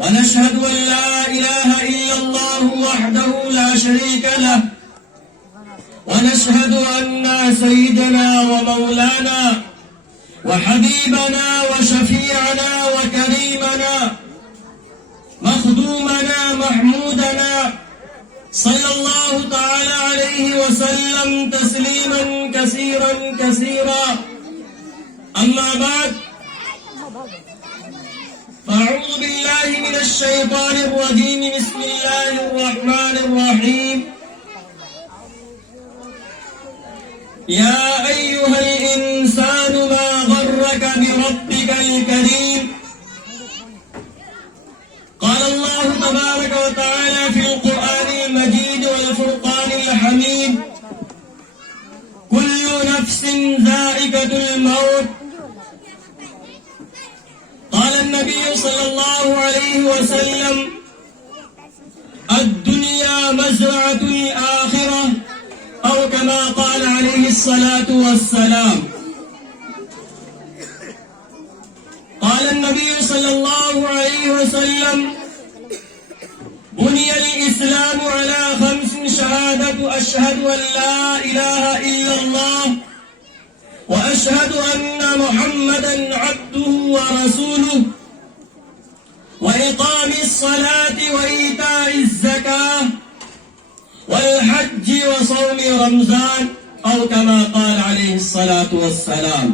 ونشهد أن لا إله إلا الله وحده لا شريك له ونشهد أن سيدنا ومولانا وحبيبنا وشفيعنا وكريمنا مخدومنا محمودنا صلى الله تعالى عليه وسلم تسليما كثيرا كثيرا أما بعد فأعوذ بالله من الشيطان الرجيم بسم الله الرحمن الرحيم يا أيها الإنسان ما غرك بربك الكريم قال الله تبارك وتعالى في القرآن المجيد والفرقان الحميد كل نفس ذائقة الموت قال النبي صلى الله عليه وسلم الدنيا مزرعة الآخرة أو كما قال عليه الصلاة والسلام قال النبي صلى الله عليه وسلم بني الإسلام على 5 شهادة أشهد أن لا إله إلا الله وأشهد أن محمدا عبده ورسوله وإقام الصلاة وإيتاء الزكاة والحج وصوم رمضان أو كما قال عليه الصلاة والسلام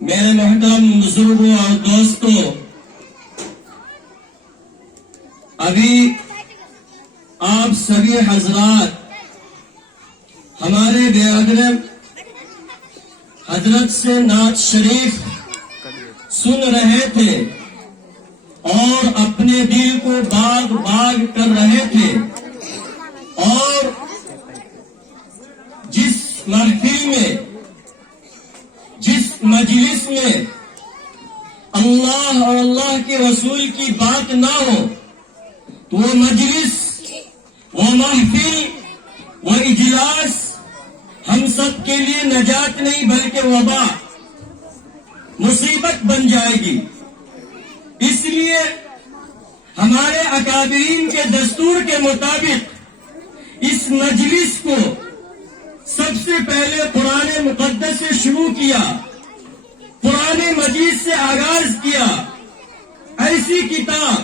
میرے محترم بزرگوں اور دوستوں، ابھی آپ سبھی حضرات ہمارے بے ادب حضرت سے نعت شریف سن رہے تھے اور اپنے دل کو باغ باغ کر رہے تھے، اور جس محفل میں، جس مجلس میں اللہ اور اللہ کے رسول کی بات نہ ہو تو وہ مجلس، وہ محفل، وہ اجلاس ہم سب کے لیے نجات نہیں بلکہ وبا، مصیبت بن جائے گی۔ اس لیے ہمارے اکابرین کے دستور کے مطابق اس مجلس کو سب سے پہلے قرآن مقدس سے شروع کیا، قرآن مجید سے آغاز کیا۔ ایسی کتاب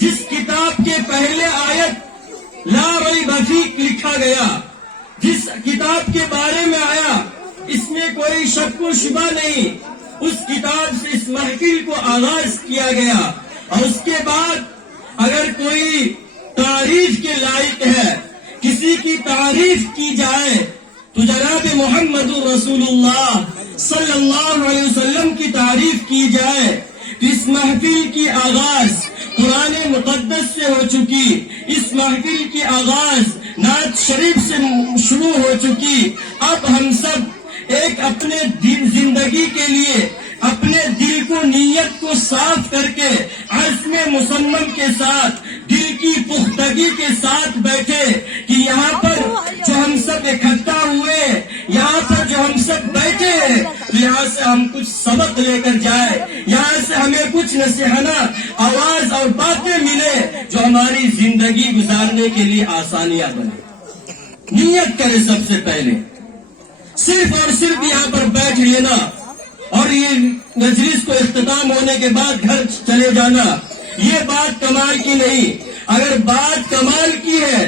جس کتاب کے پہلے آیت لا ریب فیہ لکھا گیا، جس کتاب کے بارے میں آیا اس میں کوئی شک و شبہ نہیں، اس کتاب سے اس محفل کو آغاز کیا گیا۔ اور اس کے بعد اگر کوئی تعریف کے لائق ہے، کسی کی تعریف کی جائے تو جناب محمد رسول اللہ صلی اللہ علیہ وسلم کی تعریف کی جائے تو اس محفل کی آغاز قرآن مقدس سے ہو چکی، اس محفل کی آغاز نعت شریف سے شروع ہو چکی۔ اب ہم سب ایک اپنے زندگی کے لیے اپنے دل کو، نیت کو صاف کر کے عزم مصمم کے ساتھ، دل کی پختگی کے ساتھ بیٹھے کہ یہاں پر جو ہم سب اکٹھا ہوئے، یہاں پر جو ہم سب بیٹھے ہیں، تو یہاں سے ہم کچھ سبق لے کر جائے، یہاں سے ہمیں کچھ نصیحت آواز اور باتیں ملے جو ہماری زندگی گزارنے کے لیے آسانیاں بنے۔ نیت کرے سب سے پہلے، صرف اور صرف یہاں پر بیٹھ لینا اور یہ مجلس کو اختتام ہونے کے بعد گھر چلے جانا، یہ بات کمال کی نہیں۔ اگر بات کمال کی ہے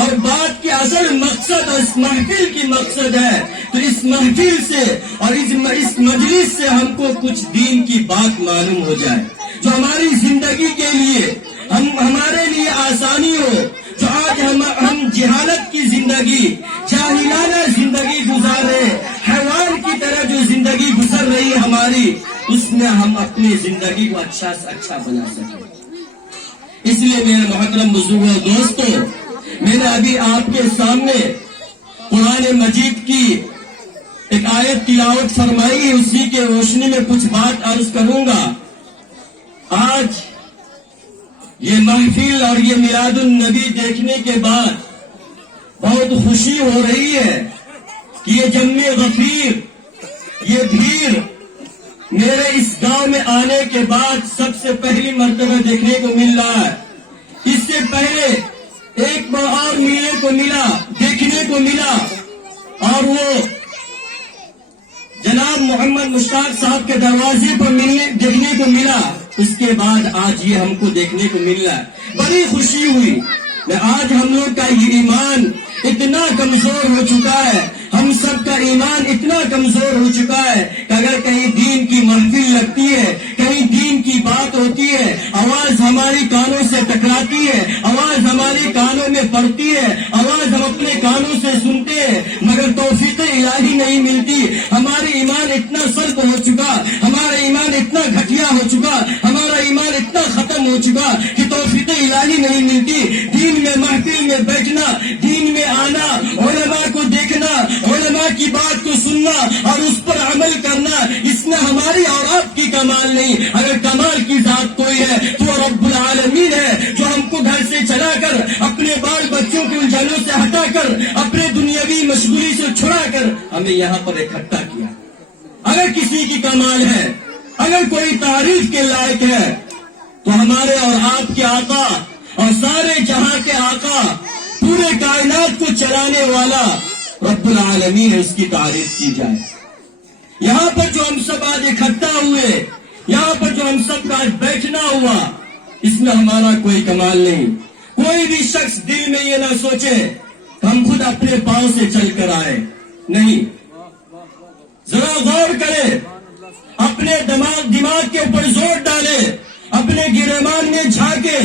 اور بات کی اصل مقصد اس محفل کی مقصد ہے تو اس محفل سے اور اس مجلس سے ہم کو کچھ دین کی بات معلوم ہو جائے جو ہماری زندگی کے لیے ہمارے لیے آسانی ہو، میں ہم اپنی زندگی کو اچھا سے اچھا بنا سکیں. اس لیے میرے محترم بزرگوں اور دوستوں، میں نے ابھی آپ کے سامنے قرآن مجید کی ایک آیت تلاوت فرمائی، اسی کے روشنی میں کچھ بات عرض کروں گا. آج یہ محفل اور یہ میلاد النبی دیکھنے کے بعد بہت خوشی ہو رہی ہے کہ یہ جمع غفیر، یہ بھیڑ میرے اس گاؤں میں آنے کے بعد سب سے پہلی مرتبہ دیکھنے کو مل رہا ہے. اس سے پہلے ایک بار اور ملنے کو ملا، دیکھنے کو ملا، اور وہ جناب محمد مشتاق صاحب کے دروازے پر دیکھنے کو ملا. اس کے بعد آج یہ ہم کو دیکھنے کو مل رہا ہے. بڑی خوشی ہوئی. آج ہم لوگ کا یہ ایمان اتنا کمزور ہو چکا ہے، ہم سب کا ایمان اتنا کمزور ہو چکا ہے کہ اگر کہیں دین کی محفل لگتی ہے، کہیں دین کی بات ہوتی ہے، آواز ہماری کانوں سے ٹکراتی ہے، آواز ہماری کانوں میں پڑتی ہے، آواز ہم اپنے کانوں سے سنتے ہیں، مگر توفیق الہی نہیں ملتی. ہمارے ایمان اتنا سلب ہو چکا، ہمارا ایمان اتنا گھٹیا ہو چکا، ہمارا ایمان اتنا ختم ہو چکا کہ توفیق الہی نہیں ملتی. دین میں محفل میں بیٹھنا، دین میں آنا، علماء کو دیکھنا، علماء کی بات کو سننا اور اس پر عمل کرنا، اس میں ہماری اور آپ کی کمال نہیں. اگر کمال کی ذات کوئی ہے تو رب العالمین ہے، جو ہم کو گھر سے چلا کر، اپنے بال بچوں کے الجھنوں سے ہٹا کر، اپنے دنیاوی مشغولی سے چھڑا کر ہمیں یہاں پر اکٹھا کیا. اگر کسی کی کمال ہے، اگر کوئی تعریف کے لائق ہے تو ہمارے اور آپ کے آقا اور سارے جہاں کے آقا، پورے کائنات کو چلانے والا رب العالمین ہے، اس کی تعریف کی جائے. یہاں پر جو ہم سب آج اکٹھا ہوئے، یہاں پر جو ہم سب کا آج بیٹھنا ہوا، اس میں ہمارا کوئی کمال نہیں. کوئی بھی شخص دل میں یہ نہ سوچے کہ ہم خود اپنے پاؤں سے چل کر آئے. نہیں، ذرا غور کرے، اپنے دماغ کے اوپر زور ڈالے، اپنے گریبان میں جھانکے.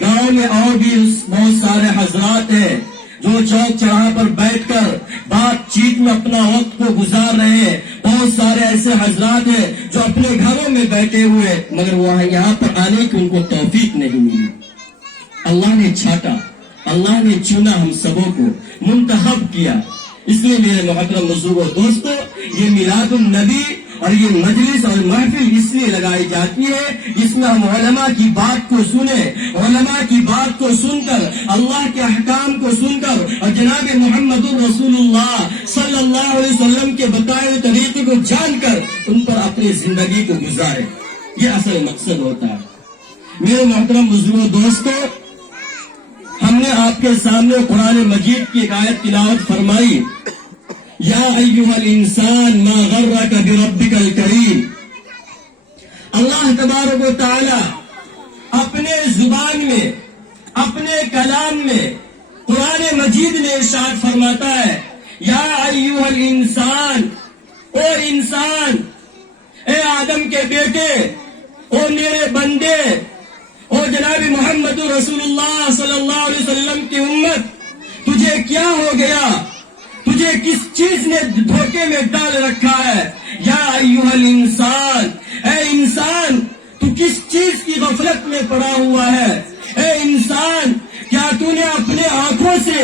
گاؤں میں اور بھی بہت سارے حضرات ہیں جو چوک چوراہے پر بیٹھ کر بات چیت میں اپنا وقت کو گزار رہے ہیں. بہت سارے ایسے حضرات ہیں جو اپنے گھروں میں بیٹھے ہوئے، مگر وہاں یہاں پر آنے کی ان کو توفیق نہیں ملی. اللہ نے چھاٹا، اللہ نے چنا، ہم سبوں کو منتخب کیا. اس لیے میرے محترم بزرگوں دوستوں، یہ میلاد النبی اور یہ مجلس اور محفل اس لیے لگائی جاتی ہے، اس میں ہم علماء کی بات کو سنیں، علماء کی بات کو سن کر، اللہ کے احکام کو سن کر اور جناب محمد رسول اللہ صلی اللہ علیہ وسلم کے بتائے ہوئے طریقے کو جان کر ان پر اپنی زندگی کو گزارے. یہ اصل مقصد ہوتا ہے. میرے محترم بزرگوں دوستوں، ہم نے آپ کے سامنے قرآن مجید کی ایک آیت تلاوت فرمائی، یا ایھا الانسان ما غرک بربک الکریم. اللہ تبارک و تعالی اپنے زبان میں، اپنے کلام میں، قرآن مجید میں ارشاد فرماتا ہے، یا ایھا الانسان، او انسان، اے آدم کے بیٹے، او میرے بندے، او جناب محمد رسول اللہ صلی اللہ علیہ وسلم کی امت، تجھے کیا ہو گیا؟ تجھے کس چیز نے دھوکے میں ڈال رکھا ہے؟ یا ایھا الانسان، اے انسان، تو کس چیز کی غفلت میں پڑا ہوا ہے؟ اے انسان، کیا تو نے اپنے آنکھوں سے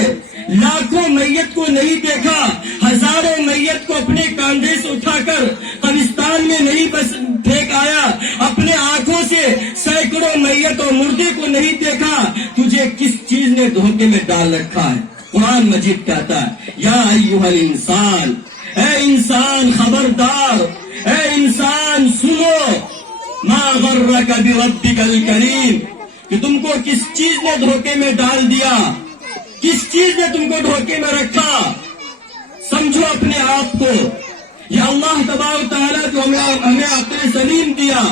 لاکھوں میت کو نہیں دیکھا؟ ہزاروں میت کو اپنے کاندھے سے اٹھا کر قبرستان میں نہیں بس پھینک آیا؟ اپنے آنکھوں سے سینکڑوں میت اور مردے کو نہیں دیکھا؟ تجھے کس چیز نے دھوکے میں ڈال رکھا ہے؟ قرآن مجید کہتا ہے، یا ایھا الانسان، اے انسان خبردار، اے انسان سنو، ما غرک بربک الکریم، کہ تم کو کس چیز نے دھوکے میں ڈال دیا، کس چیز نے تم کو دھوکے میں رکھا؟ سمجھو اپنے آپ کو. یہ اللہ تبارک تعالیٰ جو ہمیں عقل سلیم دیا،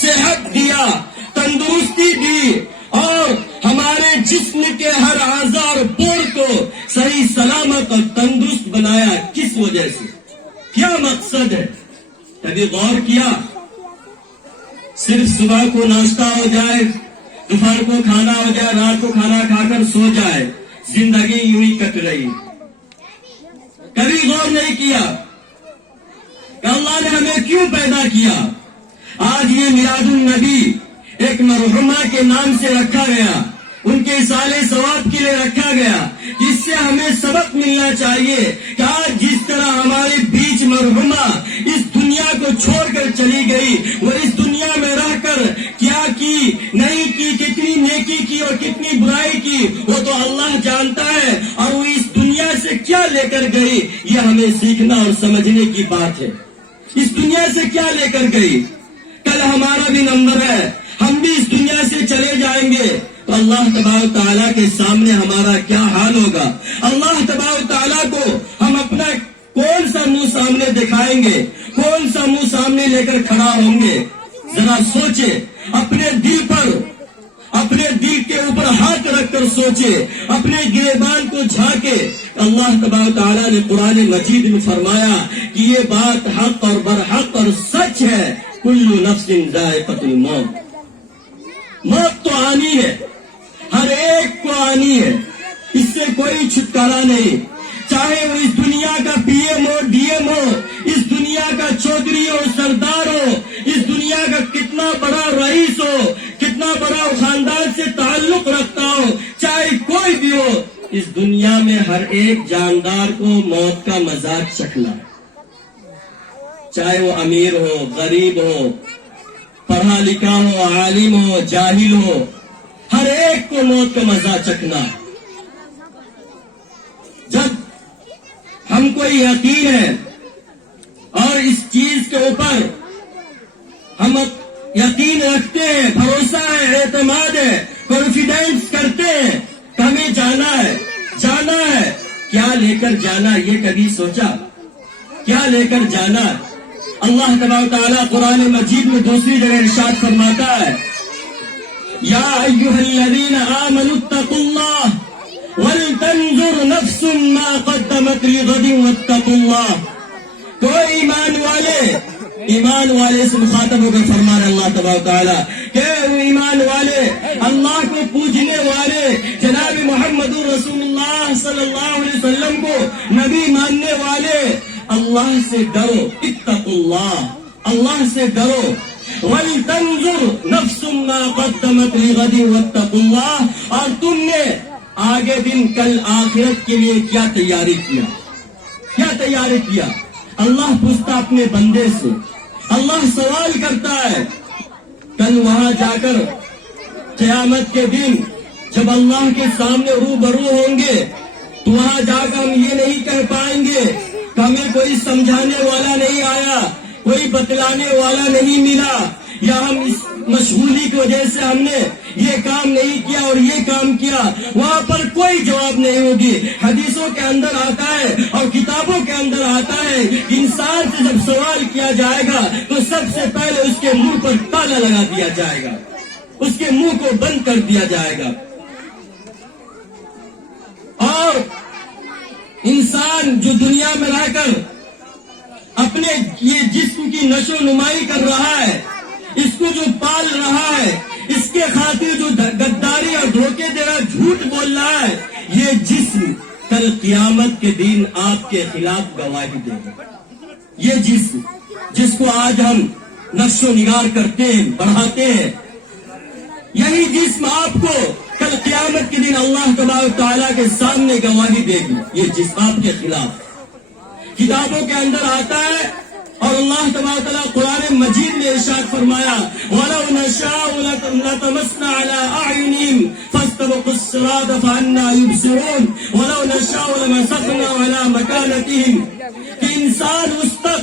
صحت دیا، تندرستی دی اور ہمارے جسم کے ہر اعضاء اور بور کو صحیح سلامت اور تندرست بنایا، کس وجہ سے؟ کیا مقصد ہے؟ کبھی غور کیا؟ صرف صبح کو ناشتہ ہو جائے، دوپہر کو کھانا ہو جائے، رات کو کھانا کھا کر سو جائے، زندگی یوں ہی کٹ رہی. کبھی غور نہیں کیا کہ اللہ نے ہمیں کیوں پیدا کیا؟ آج یہ میلاد النبی ایک مرحومہ کے نام سے رکھا گیا، ان کے اصالہ ثواب کے لیے رکھا گیا، جس سے ہمیں سبق ملنا چاہیے کہ آج جس طرح ہمارے بیچ مرحومہ اس دنیا کو چھوڑ کر چلی گئی، وہ اس دنیا میں رہ کر کیا کی نہیں کی، کتنی نیکی کی اور کتنی برائی کی، وہ تو اللہ جانتا ہے، اور وہ اس دنیا سے کیا لے کر گئی یہ ہمیں سیکھنا اور سمجھنے کی بات ہے۔ اس دنیا سے کیا لے کر گئی؟ کل ہمارا بھی نمبر ہے، ہم بھی اس دنیا سے چلے جائیں گے، تو اللہ تبارک تعالیٰ کے سامنے ہمارا کیا حال ہوگا؟ اللہ تبارک تعالیٰ کو ہم اپنا کون سا منہ سامنے دکھائیں گے؟ کون سا منہ سامنے لے کر کھڑا ہوں گے؟ ذرا سوچے، اپنے دل پر، اپنے دل کے اوپر ہاتھ رکھ کر سوچے، اپنے گریبان کو جھانکے۔ اللہ تبارک تعالیٰ نے قرآن مجید میں فرمایا کہ یہ بات حق اور برحق اور سچ ہے، کل نفس ذائقۃ الموت، موت تو آنی ہے، ہر ایک کو آنی ہے، اس سے کوئی چھٹکارا نہیں، چاہے وہ اس دنیا کا پی ایم ہو، ڈی ایم ہو، اس دنیا کا چودھری ہو، سردار ہو، اس دنیا کا کتنا بڑا رئیس ہو، کتنا بڑا خاندان سے تعلق رکھتا ہو، چاہے کوئی بھی ہو، اس دنیا میں ہر ایک جاندار کو موت کا مذاق چکھنا ہے، چاہے وہ امیر ہو، غریب ہو، پڑھا لکھا ہو، عالم ہو، جاہل ہو، ہر ایک کو موت کا مزہ چکھنا ہے۔ جب ہم کو یقین ہے اور اس چیز کے اوپر ہم یقین رکھتے ہیں، بھروسہ ہے، اعتماد ہے، کانفیڈینس کرتے ہیں کہ ہمیں جانا ہے، جانا ہے، کیا لے کر جانا یہ کبھی سوچا؟ کیا لے کر جانا؟ اللہ تبارک تعالیٰ قرآن مجید میں دوسری جگہ ارشاد فرماتا ہے، یا ایھا الذین آمنوا اتقوا اللہ ولتنظر نفس ما قدمت لغد واتقوا اللہ۔ کوئی ایمان والے سے مخاطب ہو کر فرما رہے اللہ تبارک تعالیٰ کہ ایمان والے، اللہ کو پوجنے والے، جناب محمد رسول اللہ صلی اللہ علیہ وسلم کو نبی ماننے والے، اللہ سے ڈرو، اتقوا اللہ، اللہ سے ڈرو، وَلْتَنْظُرْ نَفْسٌ مَا قَدَّمَتْ لِغَدٍ وَاتَّقُوا اللَّهَ، اور تم نے آگے دن کل آخرت کے لیے کیا تیاری کیا؟ کیا تیاری کیا؟ اللہ پوچھتا اپنے بندے سے، اللہ سوال کرتا ہے، کل وہاں جا کر قیامت کے دن جب اللہ کے سامنے روبرو ہوں گے تو وہاں جا کر ہم یہ نہیں کہہ پائیں گے کہ ہمیں کوئی سمجھانے والا نہیں آیا، کوئی بتلانے والا نہیں ملا، یا ہم اس مشغولی کی وجہ سے ہم نے یہ کام نہیں کیا اور یہ کام کیا، وہاں پر کوئی جواب نہیں ہوگی۔ حدیثوں کے اندر آتا ہے اور کتابوں کے اندر آتا ہے، انسان سے جب سوال کیا جائے گا تو سب سے پہلے اس کے منہ پر تالا لگا دیا جائے گا، اس کے منہ کو بند کر دیا جائے گا، اور انسان جو دنیا میں رہ کر اپنے یہ جسم کی نشو و نمائی کر رہا ہے، اس کو جو پال رہا ہے، اس کے خاطر جو غداری اور دھوکے دے رہا، جھوٹ بول رہا ہے، یہ جسم کل قیامت کے دن آپ کے خلاف گواہی دے گا۔ یہ جسم جس کو آج ہم نشو و نگار کرتے ہیں، بڑھاتے ہیں، یہی جسم آپ کو کل قیامت کے دن اللہ تبارک تعالیٰ کے سامنے گواہی دے گی، یہ جسم آپ کے خلاف۔ کتابوں کے اندر آتا ہے اور اللہ تبارک تعالیٰ قرآن مجید میں ارشاد فرمایا، وَلَوْ نَشَاءُ لَطَمَسْنَا عَلَىٰ أَعْيُنِهِمْ فَاسْتَبَقُوا الصِّرَاطَ فَأَنَّىٰ يُبْصِرُونَ وَلَوْ نَشَاءُ لَمَسَخْنَاهُمْ عَلَىٰ مَكَانَتِهِمْ، کہ انسان اس تک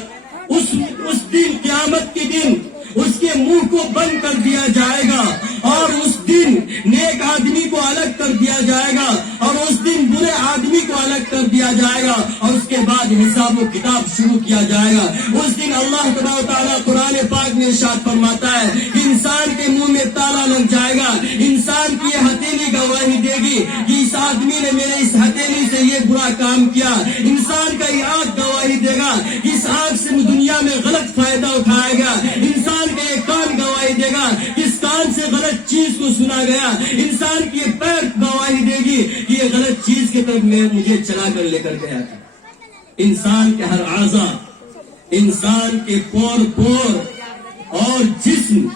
اس دن قیامت کے دن اس کے منہ کو بند کر دیا جائے گا، اور اس دن نیک آدمی کو الگ کر دیا جائے گا، اور اس دن برے آدمی کو الگ کر دیا جائے گا، اور اس کے بعد حساب و کتاب شروع کیا جائے گا۔ اس دن اللہ تبارک تعالیٰ قرآن پاک میں ارشاد فرماتا ہے کہ انسان کے منہ میں تالا لگ جائے گا، انسان کی یہ ہتھیلی گواہی دے گی کہ اس آدمی نے میرے اس ہتھیلی سے یہ برا کام کیا، انسان کا یہ آنکھ گواہی دے گا کہ اس آنکھ سے دنیا میں غلط فائدہ اٹھایا گیا، انسان کا یہ کان گواہی دے گا کہ اس کان سے غلط چیز کو سنا گیا، انسان کی یہ پیر گواہی دے گی کہ یہ غلط چیز کی طرف مجھے چلا کر لے کر گیا تھا۔ انسان کے ہر اعضا، انسان کے پور پور اور جسم،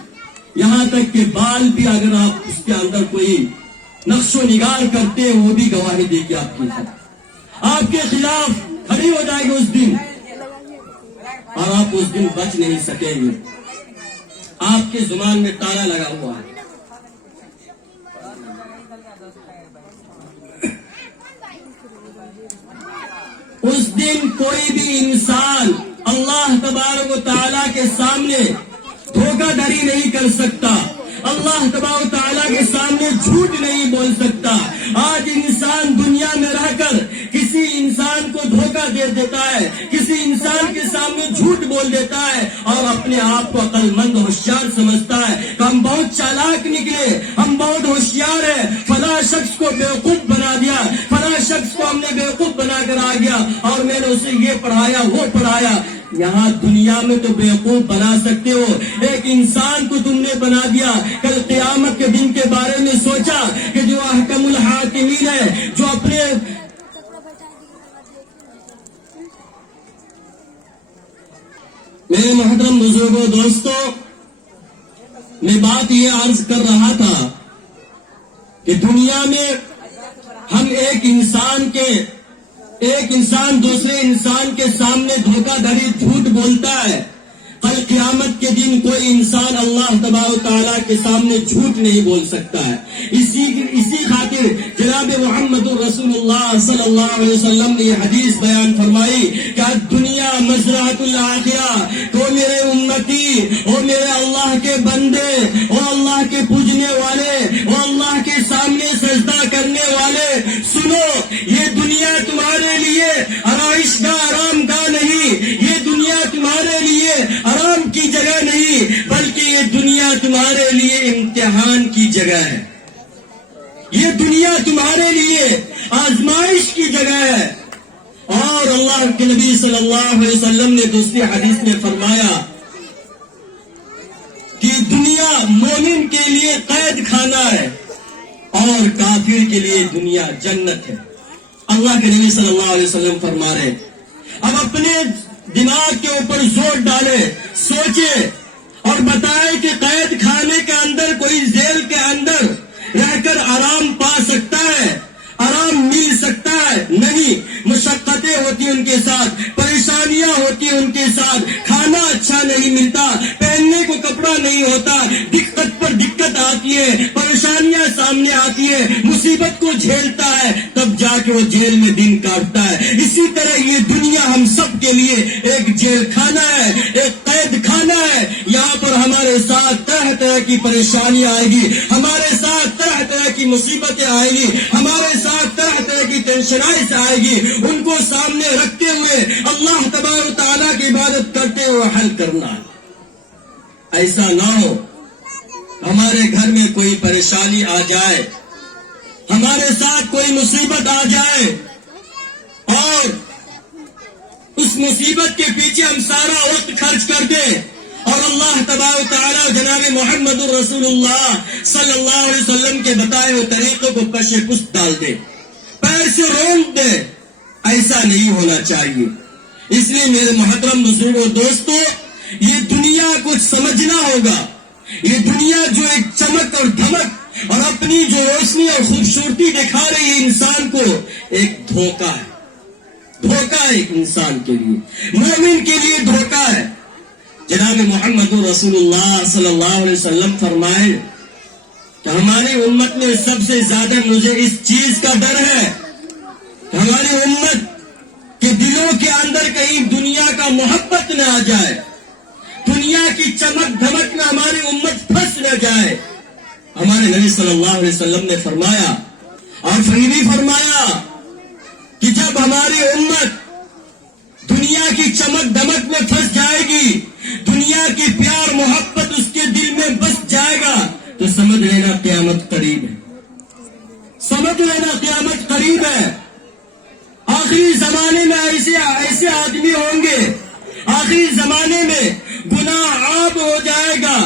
یہاں تک کہ بال بھی اگر آپ اس کے اندر کوئی نقش و نگار کرتے ہیں وہ بھی گواہی دے کے آپ کے خلاف کھڑی ہو جائے گی اس دن، اور آپ اس دن بچ نہیں سکیں گے. آپ کے زبان میں تالا لگا ہوا ہے. اس دن کوئی بھی انسان اللہ تبارک و تعالیٰ کے سامنے دھوکہ دھڑی نہیں کر سکتا، اللہ تبارک و تعالیٰ کے سامنے جھوٹ نہیں بول سکتا. آج انسان دنیا میں رہ کر کسی انسان کو دھوکہ دے دیتا ہے، کسی انسان کے سامنے جھوٹ بول دیتا ہے اور اپنے آپ کو عقل مند ہوشیار سمجھتا ہے کہ ہم بہت چالاک نکلے، ہم بہت ہوشیار ہیں، فلاں شخص کو بیوقوف بنا دیا، فلاں شخص کو ہم نے بیوقوف بنا کر آ گیا اور میں نے اسے یہ پڑھایا وہ پڑھایا. یہاں دنیا میں تو بیوقوف بنا سکتے ہو، ایک انسان کو تم نے بنا دیا. کل قیامت کے دن کے بارے میں سوچا کہ جو احکم الحاکمین ہے، جو اپنے میرے محترم بزرگوں دوستوں، میں بات یہ عرض کر رہا تھا کہ دنیا میں ہم ایک انسان دوسرے انسان کے سامنے دھوکہ دھڑی جھوٹ بولتا ہے. کل قیامت کے دن کوئی انسان اللہ تبارک و تعالیٰ کے سامنے جھوٹ نہیں بول سکتا ہے. اسی خاطر جناب محمد رسول اللہ صلی اللہ علیہ وسلم نے یہ حدیث بیان فرمائی کہ دنیا مزرعۃ الآخرہ، تو میرے امتی، او میرے اللہ کے بندے، او اللہ کے پوجنے والے، او اللہ کے سامنے سجدہ کرنے والے، سنو، یہ دنیا تمہارے لیے آرائش گاہ، آرام گاہ نہیں، یہ دنیا تمہارے لیے آرام کی جگہ نہیں، بلکہ یہ دنیا تمہارے لیے امتحان کی جگہ ہے. یہ دنیا تمہارے لیے آزمائش کی جگہ ہے. اور اللہ کے نبی صلی اللہ علیہ وسلم نے دوسری حدیث میں فرمایا کہ دنیا مومن کے لیے قید خانہ ہے اور کافر کے لیے دنیا جنت ہے. اللہ کے نبی صلی اللہ علیہ وسلم فرما رہے. اب اپنے دماغ کے اوپر زور ڈالے، سوچے اور بتائے کہ قید خانے کے اندر کوئی جیل کے اندر رہ کر آرام پا سکتا ہے، آرام مل سکتا ہے؟ نہیں. مشقتیں ہوتی ان کے ساتھ، پریشانیاں ہوتی ان کے ساتھ، کھانا اچھا نہیں ملتا، پہننے کو کپڑا نہیں ہوتا، دقت پر دقت آتی ہے، پریشانیاں سامنے آتی ہے، مصیبت کو جھیلتا ہے، تب جا کے وہ جیل میں دن کاٹتا ہے. اسی طرح یہ دنیا ہم سب کے لیے ایک جیل خانہ ہے، ایک قید خانہ ہے. یہاں پر ہمارے ساتھ طرح طرح کی پریشانیاں آئے گی، ہمارے ساتھ طرح طرح کی مصیبتیں آئے گی، ہمارے ساتھ طرح طرح کی ٹینشنائز آئے گی. ان کو سامنے رکھتے ہوئے اللہ تبارک و تعالیٰ کی عبادت کرتے ہوئے حل کرنا ہے. ایسا نہ ہو ہمارے گھر میں کوئی پریشانی آ جائے، ہمارے ساتھ کوئی مصیبت آ جائے اور اس مصیبت کے پیچھے ہم سارا وقت خرچ کر دیں اور اللہ تبارک و تعالیٰ جناب محمد رسول اللہ صلی اللہ علیہ وسلم کے بتائے ہوئے طریقوں کو پش پست ڈال دے، پیر سے رونق دے. ایسا نہیں ہونا چاہیے. اس لیے میرے محترم بزرگوں دوستوں، یہ دنیا کو سمجھنا ہوگا. یہ دنیا جو ایک چمک اور دھمک اور اپنی جو روشنی اور خوبصورتی دکھا رہی ہے انسان کو، ایک دھوکہ ہے. دھوکہ ہے ایک انسان کے لیے، مومن کے لیے دھوکہ ہے. جناب محمد رسول اللہ صلی اللہ علیہ وسلم فرمائے کہ ہماری امت میں سب سے زیادہ مجھے اس چیز کا ڈر ہے کہ ہماری امت کے دلوں کے اندر کہیں دنیا کا محبت نہ آ جائے، دنیا کی چمک دھمک میں ہماری امت پھنس نہ جائے. ہمارے نبی صلی اللہ علیہ وسلم نے فرمایا اور پھر بھی فرمایا کہ جب ہماری امت دنیا کی چمک دھمک میں پھنس جائے گی، دنیا کی پیار محبت اس کے دل میں بس جائے گا، تو سمجھ لینا قیامت قریب ہے. سمجھ لینا قیامت قریب ہے. آخری زمانے میں ایسے آدمی ہوں گے، آخری زمانے میں گناہ عام ہو جائے گا،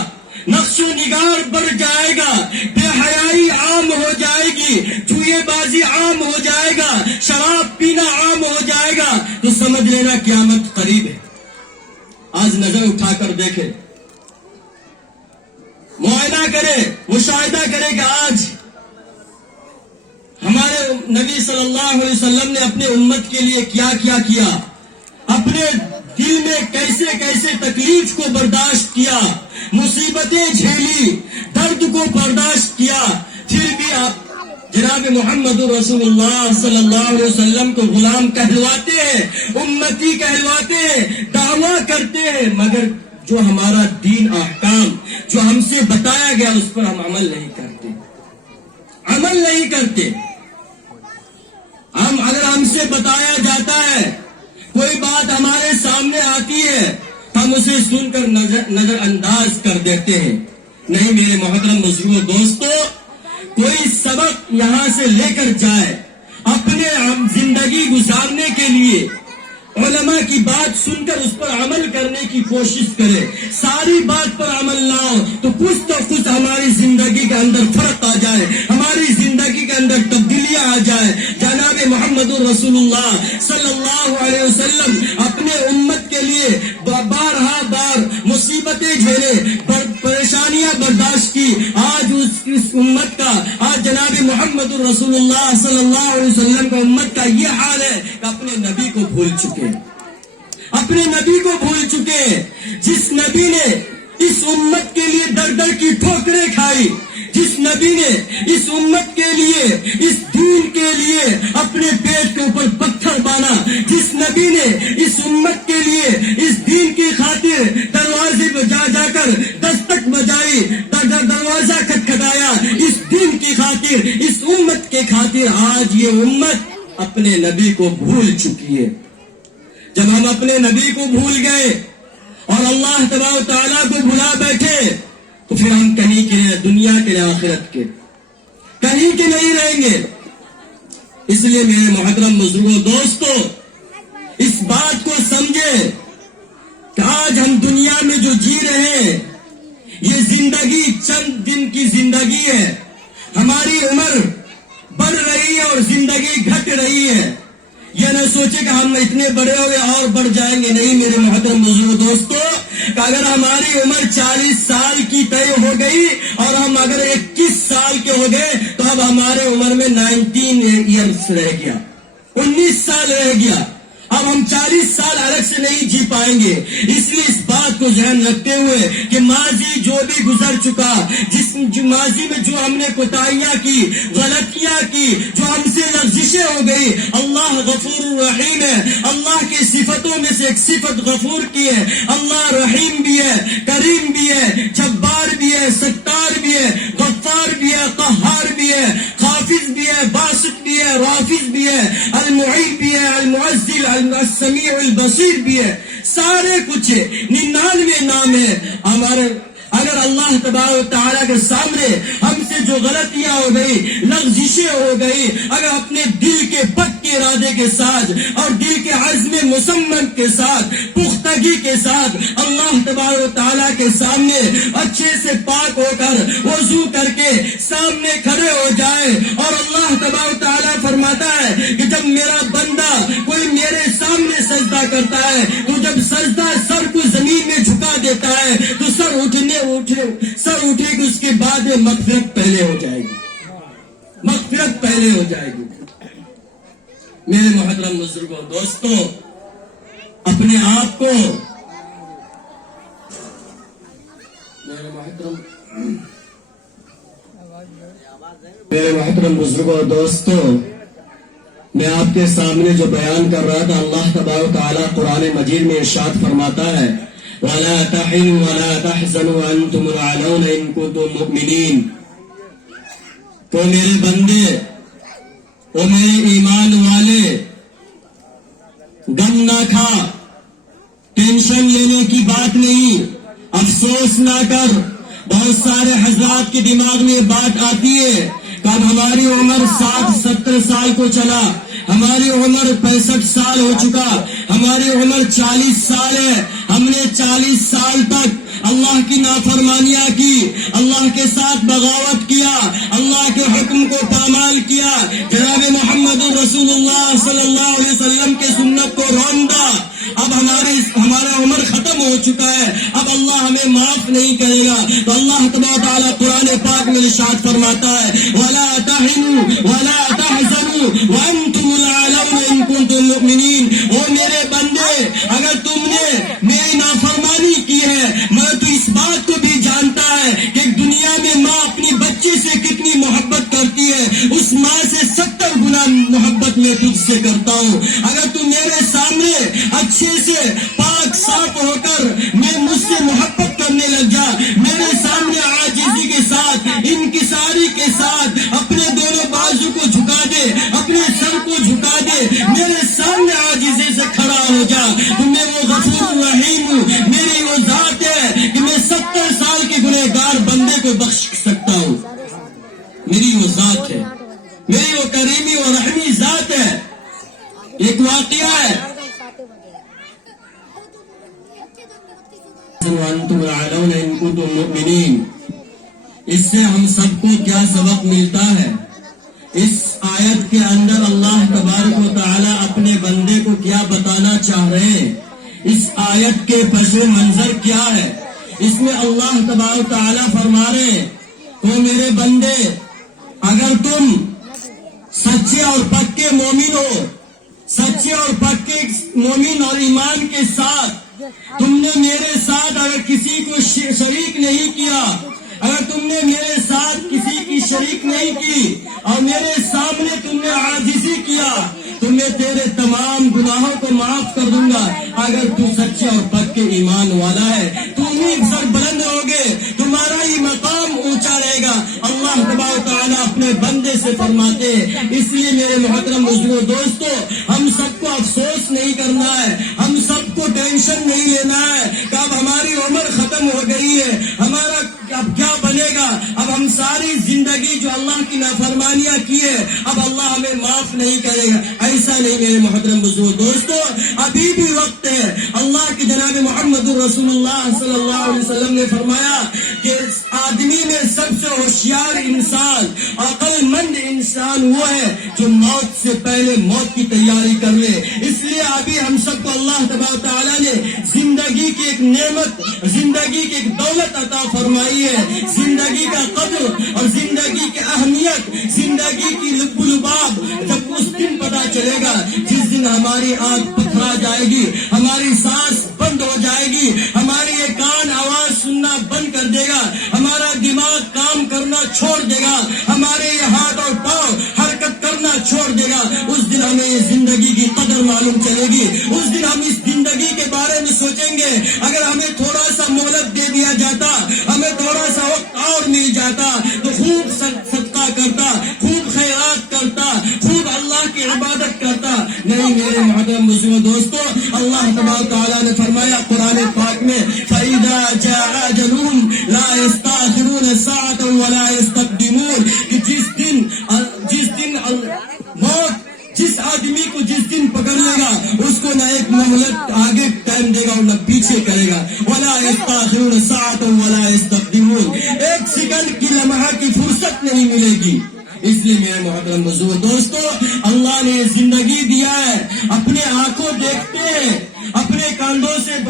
نقش و نگار بڑھ جائے گا، بے حیائی عام ہو جائے گی، جوئے بازی عام ہو جائے گا، شراب پینا عام ہو جائے گا، تو سمجھ لینا قیامت قریب ہے. آج نظر اٹھا کر دیکھیں، معائنہ کرے، مشاہدہ کرے کہ آج ہمارے نبی صلی اللہ علیہ وسلم نے اپنے امت کے لیے کیا کیا کیا، اپنے دل میں کیسے کیسے تکلیف کو برداشت کیا، مصیبتیں جھیلی، درد کو برداشت کیا، پھر بھی آپ جناب محمد رسول اللہ صلی اللہ علیہ وسلم کو غلام کہلواتے ہیں، امتی کہلواتے ہیں، دعویٰ کرتے ہیں، مگر جو ہمارا دین احکام جو ہم سے بتایا گیا اس پر ہم عمل نہیں کرتے، عمل نہیں کرتے۔ اگر ہم سے بتایا جاتا ہے، کوئی بات ہمارے سامنے آتی ہے، ہم اسے سن کر نظر انداز کر دیتے ہیں۔ نہیں میرے محترم بزرگوں دوستو، کوئی سبق یہاں سے لے کر جائے، اپنے زندگی گزارنے کے لیے علماء کی بات سن کر اس پر عمل کرنے کی کوشش کرے۔ ساری بات پر عمل نہ ہو تو کچھ ہماری زندگی کے اندر فرق آ جائے، ہماری زندگی کے اندر تبدیلیاں آ جائے۔ جناب محمد رسول اللہ صلی اللہ علیہ وسلم اپنے امت کے لیے بارہا بار مصیبتیں جھیلے، پریشانیاں برداشت کی۔ آج اس امت کا، آج جناب محمد رسول اللہ صلی اللہ علیہ وسلم کا امت کا یہ حال ہے کہ اپنے نبی کو بھول چکے، اپنے نبی کو بھول چکے۔ جس نبی نے اس امت کے لیے در در کی ٹھوکریں کھائی، جس نبی نے اس امت کے لیے، اس دین کے لیے اپنے پیٹ کے اوپر پتھر بانا، جس نبی نے اس امت کے لیے، اس دین کی خاطر دروازے پہ جا کر دستک بجائی، دروازہ کھٹکھٹایا، اس دین کی خاطر، اس امت کے خاطر، آج یہ امت اپنے نبی کو بھول چکی ہے۔ جب ہم اپنے نبی کو بھول گئے اور اللہ تبارک و تعالیٰ کو بھلا بیٹھے تو پھر ہم کہیں کے دنیا کے آخرت کے کہیں کے نہیں رہیں گے۔ اس لیے میرے محترم بزرگوں دوستو، اس بات کو سمجھے کہ آج ہم دنیا میں جو جی رہے ہیں یہ زندگی چند دن کی زندگی ہے، ہماری عمر بڑھ رہی ہے اور زندگی گھٹ رہی ہے۔ یہ نہ سوچے کہ ہم اتنے بڑے ہو گئے اور بڑھ جائیں گے، نہیں میرے محترم بزرگ دوستو، کہ اگر ہماری عمر 40 سال کی طے ہو گئی اور ہم اگر 21 سال کے ہو گئے تو اب ہمارے عمر میں 19 ایئرس رہ گیا، 19 سال رہ گیا۔ اب ہم 40 سال الگ سے نہیں جی پائیں گے۔ اس لیے اس بات کو ذہن رکھتے ہوئے کہ ماضی جو بھی گزر چکا، ماضی میں جو ہم نے کوتاہیاں کی، غلطیاں کی، جو ہم سے لغزشیں ہو گئی، اللہ غفور الرحیم ہے۔ اللہ کی صفتوں میں سے ایک صفت غفور کی ہے۔ اللہ رحیم بھی ہے، کریم بھی ہے، جبار بھی ہے، ستار بھی ہے، غفار بھی ہے، قہار بھی ہے، حافظ بھی ہے، باسط بھی ہے، رافظ بھی ہے، المعید بھی ہے، المعزل، السمیع البصیر بھی ہے، سارے کچھ ہے، 99 نام ہے ہمارے۔ اگر اللہ تبارک و تعالیٰ کے سامنے ہم سے جو غلطیاں ہو گئی، لغزشیں ہو گئی، اگر اپنے دل کے پکے ارادے کے ساتھ اور دل کے عزم مصمم کے ساتھ، پختگی کے ساتھ اللہ تبارک و تعالیٰ کے سامنے اچھے سے پاک ہو کر وضو کر کے سامنے کھڑے ہو جائے، اور اللہ تبارک و تعالیٰ فرماتا ہے کہ جب میرا بندہ کوئی میرے سامنے سجدہ کرتا ہے تو جب سجدہ سر کو زمین میں جھکا دیتا ہے تو سر اٹھے گی، اس کے بعد مغفرت پہلے ہو جائے گی، مغفرت پہلے ہو جائے گی۔ میرے محترم بزرگوں دوستوں، اپنے آپ کو میرے محترم بزرگوں دوستوں، میں آپ کے سامنے جو بیان کر رہا تھا، اللہ تبارک و تعالیٰ قرآن مجید میں ارشاد فرماتا ہے وَلَا تَحِنُوا وَلَا تَحْزَنُوا وَأَنْتُمُ الْأَعْلَوْنَ إِن كُنتُم مُؤْمِنِينَ۔ تو میرے بندے، او میرے ایمان والے، غم نہ کھا، ٹینشن لینے کی بات نہیں، افسوس نہ کر۔ بہت سارے حضرات کے دماغ میں یہ بات آتی ہے کہ اب ہماری عمر 60-70 سال کو چلا، ہماری عمر 65 سال ہو چکا، ہماری عمر 40 سال ہے، ہم نے 40 سال تک اللہ کی نافرمانیاں کی، اللہ کے ساتھ بغاوت کیا، اللہ کے حکم کو پامال کیا، جناب محمد رسول اللہ صلی اللہ علیہ وسلم کے سنت کو روندا۔ اب ہمارا عمر ختم ہو چکا ہے، اب اللہ ہمیں معاف نہیں کرے گا۔ تو اللہ تبارک و تعالیٰ قرآن پاک میں ارشاد فرماتا ہے وَلَا تَهِنُوا وَلَا تَحْزَنُوا وَأَنْتُمُ الْأَعْلَوْنَ إِن كُنتُم مُؤْمِنِينَ۔ او میرے بندے، اگر تم نے میری نافرمانی کی ہے، مگر تو اس بات کو بھی جانتا ہے کہ دنیا میں ماں اپنی بچے سے کتنی محبت کرتی ہے، اس ماں سے 70 گنا محبت میں تجھ سے کرتا ہوں۔ اگر تم میرے سامنے اچھے سے پاک صاف ہو کر میں مجھ سے محبت کرنے لگ جا، میرے سامنے عاجزی کے ساتھ، انکساری کے ساتھ اپنے دونوں بازو کو جھکا دے، اپنے سر کو جھکا دے، میرے سامنے عاجزی سے کھڑا ہو جا، تو میں وہ غفور رحیم ہوں، میری وہ ذات ہے کہ میں 70 سال کے گنہگار بندے کو بخش سکتا ہوں۔ میری وہ ذات ہے، میری وہ کریمی و رحمی ذات ہے۔ ایک واقعہ ہے، وَأَنْتُمُ الْأَعْلَوْنَ إِن كُنتُم مُؤْمِنِينَ۔ اس سے ہم سب کو کیا سبق ملتا ہے؟ اس آیت کے اندر اللہ تبارک و تعالی اپنے بندے کو کیا بتانا چاہ رہے ہیں؟ اس آیت کے پس منظر کیا ہے؟ اس میں اللہ تبارک و تعالی فرما رہے ہیں تو میرے بندے، اگر تم سچے اور پکے مومن ہو، سچے اور پکے مومن اور ایمان کے ساتھ تم نے میرے ساتھ اگر کسی کو شریک نہیں کیا، اگر تم نے میرے ساتھ کسی کی شریک نہیں کی اور میرے سامنے تم نے عاجزی کیا، تو میں تیرے تمام گناہوں کو معاف کر دوں گا۔ اگر تو سچے اور پکے ایمان والا ہے، تم ہی سر بلند ہوگے، تمہارا ہی مقام اونچا رہے گا۔ اللہ تبارک و تعالیٰ اپنے بندے سے فرماتے ہیں۔ اس لیے میرے محترم بزرگوں، دوستو، ہم سب کو افسوس نہیں کرنا ہے، ہم سب کو ٹینشن نہیں لینا ہے کہ اب ہماری عمر ختم ہو گئی ہے، ہمارا اب کیا بنے گا، اب ہم ساری زندگی جو اللہ کی نافرمانیاں کی ہے اب اللہ ہمیں معاف نہیں کرے گا۔ ایسا نہیں میرے محترم بزرگوں، دوستو، ابھی بھی وقت ہے۔ اللہ کے جناب محمد رسول اللہ صلی اللہ علیہ وسلم نے فرمایا کہ آدمی میں سب سے ہوشیار انسان، عقل مند انسان وہ ہے جو موت سے پہلے موت کی تیاری کر لے۔ اس لیے ابھی ہم سب کو اللہ تبارک و تعالیٰ نے زندگی کی ایک نعمت، زندگی کی ایک دولت عطا فرمائی ہے۔ زندگی کا قدر اور زندگی کی اہمیت، زندگی کی لب و لباب جب اس دن پتا چلے گا جس دن ہماری آنکھ پتھرا جائے گی، ہماری سانس بند ہو جائے گی، ہماری یہ کان آواز سننا بند کر دے گا، ہمارا دماغ کام کرنا چھوڑ دے گا، ہمارے یہ ہاتھ اور پاؤں حرکت کرنا چھوڑ دے گا۔ اس دن ہمیں یہ زندگی کی قدر معلوم چلے گی۔ اس دن ہم اس زندگی کے بارے میں سوچیں گے، اگر ہمیں تھوڑا سا مہلت دے دیا جاتا، ہمیں تھوڑا سا وقت اور مل جاتا تو خوب صدقہ کرتا، خوب خیرات کرتا، خوب اللہ کی عبادت کرتا۔ نہیں میرے محترم بزرگوں، دوستو، اللہ تبارک تعالیٰ نے فرمایا قرآن پاک میں فَإِذَا جَاءَ أَجَلُهُمْ لَا يَسْتَأْخِرُونَ سَاعَةً وَلَا يَسْتَقْدِمُونَ، کہ جس دن موت جس آدمی کو جس دن پکڑ لے گا اس کو نہ ایک مہلت آگے ٹائم دے گا اور نہ پیچھے کرے گا۔ وَلَا يَسْتَأْخِرُونَ سَاعَةً وَلَا يَسْتَقْدِمُونَ، ایک سیکنڈ کی لمحہ کی فرصت نہیں ملے گی۔ اس لیے میرے محترم بزرگ دوستو، اللہ نے زندگی دیا ہے، اپنے آنکھوں دیکھتے ہیں، اپنے کاندھوں سے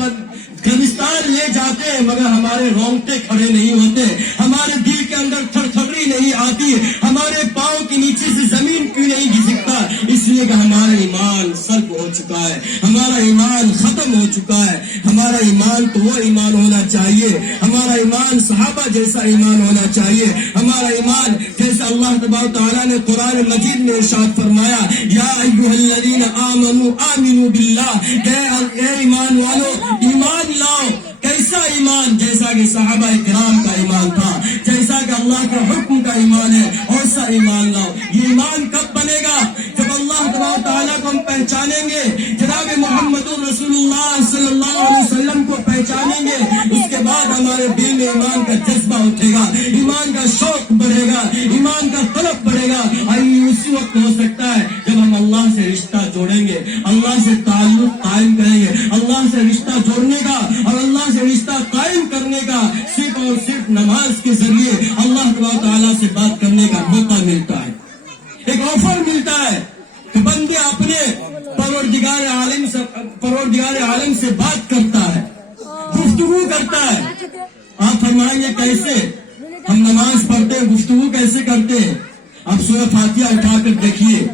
گلستان لے جاتے ہیں، مگر ہمارے رونگٹے کھڑے نہیں ہوتے، ہمارے دل کے اندر تھرتھری نہیں آتی، ہمارے پاؤں کے نیچے سے زمین کیوں نہیں گھسکتا؟ اس لیے کہ ہمارا ایمان سلب ہو چکا ہے، ہمارا ایمان ختم ہو چکا ہے۔ ہمارا ایمان تو وہ ایمان ہونا چاہیے، ہمارا ایمان صحابہ جیسا ایمان ہونا چاہیے، ہمارا ایمان جیسا اللہ تبارک تعالیٰ نے قرآن مجید میں ارشاد فرمایا یا ایھا الذین آمنوا آمنوا باللہ، اے ایمان والو ایمان لاؤ۔ کیسا ایمان؟ جیسا کہ صحابہ کرام کا ایمان تھا، جیسا کہ اللہ کے حکم کا ایمان ہے، ویسا ایمان لاؤ۔ یہ ایمان کب بنے گا؟ جب اللہ تبارک تعالیٰ کو ہم پہچانیں گے، جناب محمد رسول اللہ صلی اللہ علیہ وسلم کو پہچانیں گے، اس کے بعد ہمارے دل میں ایمان کا جذبہ اٹھے گا، ایمان کا شوق بڑھے گا، ایمان کا طلب بڑھے گا۔ اسی وقت ہو سکتا ہے جب ہم اللہ سے رشتہ جوڑیں گے، اللہ سے تعلق قائم کریں گے۔ اللہ سے رشتہ جوڑنے کا اور اللہ سے رشتہ قائم کرنے کا صرف اور صرف نماز کے ذریعے اللہ تعالیٰ سے بات کرنے کا موقع ملتا ہے، ایک آفر ملتا ہے کہ بندے اپنے پروردگار عالم سے بات کرتا ہے۔ گفتگو کرتا ہے. آپ فرمائیے کیسے ہم نماز پڑھتے ہیں, گفتگو کیسے کرتے ہیں؟ آپ سورہ فاتحہ اٹھا کر دیکھیے,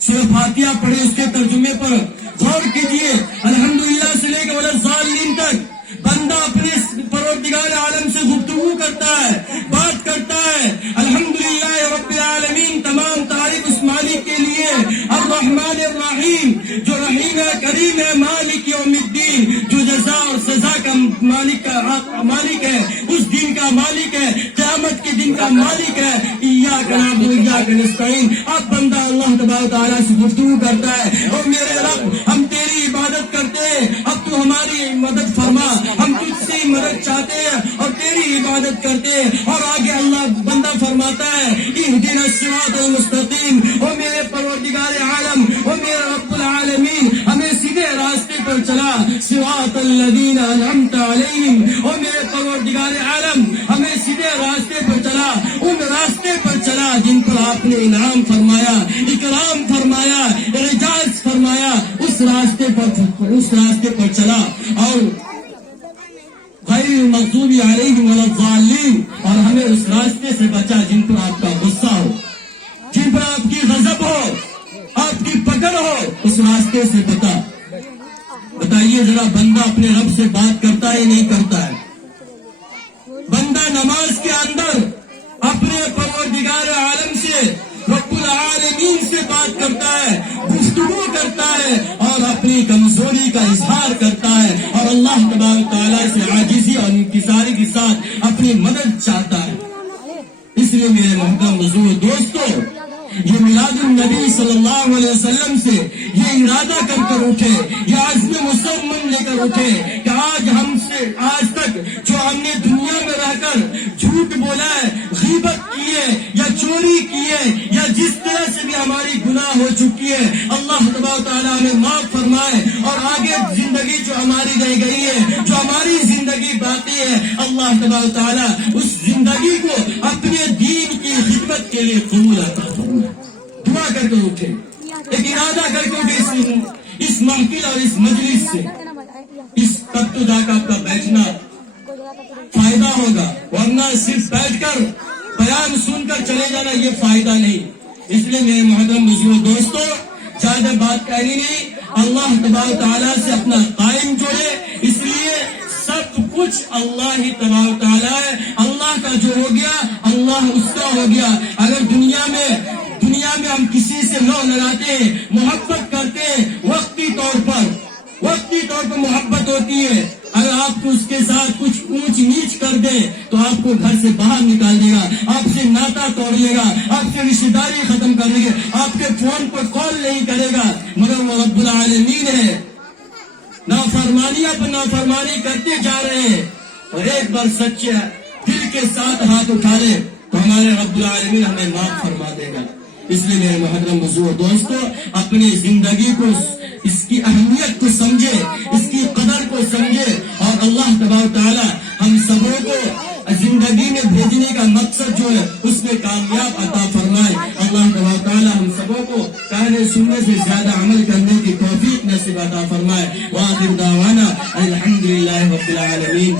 سورہ فاتحہ پڑھے, اس کے ترجمے پر غور کیجیے. الحمدللہ سے لے کے والضالین تک بندہ اپنے پروردگار عالم سے گفتگو کرتا ہے, بات کرتا ہے. الحمدللہ رب العالمین, تمام تعریف اس مالک کے لیے, الرحمن الرحیم, جو رحیم ہے, کریم ہے, مالک یوم الدین, جو جزا اور سزا کا مالک ہے, اس دن کا مالک ہے, قیامت کے دن کا مالک ہے. ایاک نعبد و ایاک نستعین. اب بندہ اللہ تبارک تعالیٰ سے گفتگو کرتا ہے, اور میرے رب ہم تیری عبادت کرتے ہیں, اب تو ہماری مدد فرما, ہم تجھ سے مدد چاہتے ہیں اور تیری عبادت کرتے ہیں. اور آگے اللہ بندہ فرماتا ہے, اہدنا الصراط المستقیم, او میرے پروردگار عالم, او میرے رب العالمین, ہمیں سیدھے راستے پر چلا. صراط الذین انعمت علیہم, او میرے پروردگار عالم, ہمیں سیدھے راستے پر چلا, ان راستے پر چلا جن پر آپ نے انعام فرمایا, اکرام فرمایا, اعجاز فرمایا. اس راستے پر چلا. اور غیر المغضوب علیہم ولا الضالین, اور ہمیں اس راستے سے بچا جن پر آپ کا غصہ ہو, جن پر آپ کی غضب ہو, آپ کی پکڑ ہو. اس راستے سے بتا. بتائیے ذرا, بندہ اپنے رب سے بات کرتا ہے نہیں کرتا ہے؟ بندہ نماز کے اندر اپنے پروردگار عالم سے, رب العالمین سے بات کرتا ہے, گفتگو کرتا ہے, اور اپنی کمزوری کا اظہار کرتا ہے, اور اللہ تبارک تعالیٰ سے عاجزی اور انکساری کے ساتھ اپنی مدد چاہتا ہے. اس لیے میرے محترم بزرگ دوستو, یہ میلاد النبی صلی اللہ علیہ وسلم سے یہ ارادہ کر اٹھے, یہ عزم مصمم لے کر اٹھے کہ آج تک جو ہم نے دنیا میں رہ کر جھوٹ بولا ہے, غیبت کی ہے, یا چوری کی ہے, یا جس طرح سے بھی ہماری گناہ ہو چکی ہے, اللہ تبارک تعالیٰ ہمیں معاف فرمائے. اور آگے زندگی جو ہماری رہ گئی ہے, جو ہماری زندگی باقی ہے, اللہ تبارک تعالیٰ اس زندگی کو اپنے دین کی خدمت کے لیے قبول عطا فرمائے. دعا کر کے اٹھے, ایک ارادہ کر کے اٹھے اس محفل اور اس مجلس سے. اس تب تو جا کر آپ کا بیٹھنا فائدہ ہوگا, ورنہ صرف بیٹھ کر بیان سن کر چلے جانا یہ فائدہ نہیں. اس لیے میرے محترم بزرگ دوستو, زیادہ بات کرنی نہیں, اللہ تبارک تعالیٰ سے اپنا قائم جوڑے. اس لیے سب کچھ اللہ ہی تبارک تعالیٰ ہے. اللہ کا جو ہو گیا اللہ اس کا ہو گیا. اگر دنیا میں ہم کسی سے لو لگاتے ہیں, محبت کرتے ہیں, وقتی طور پر محبت ہوتی ہے. اگر آپ کو اس کے ساتھ کچھ اونچ نیچ کر دے تو آپ کو گھر سے باہر نکال دے گا, آپ سے ناتا توڑ لے گا, آپ سے رشتہ داری ختم کر دے گا, آپ کے فون پر کال نہیں کرے گا. مگر وہ رب العالمین ہے, نافرمانیاں پر نافرمانی کرتے جا رہے ہیں, اور ایک بار سچے دل کے ساتھ ہاتھ اٹھا لے تو ہمارے رب العالمین ہمیں معاف فرما دے گا. اس لیے میرے محترم بزرگ دوستو, اپنی زندگی کو, اس کی اہمیت کو سمجھے, اس کی قدر کو سمجھے, اور اللہ تبارک تعالیٰ ہم سبوں کو زندگی میں بھیجنے کا مقصد جو ہے اس میں کامیاب عطا فرمائے. اللہ تبارک تعالیٰ ہم سبوں کو کہنے سننے سے زیادہ عمل کرنے کی توفیق نصیب عطا فرمائے. وآخر دعوانا الحمدللہ رب العالمین.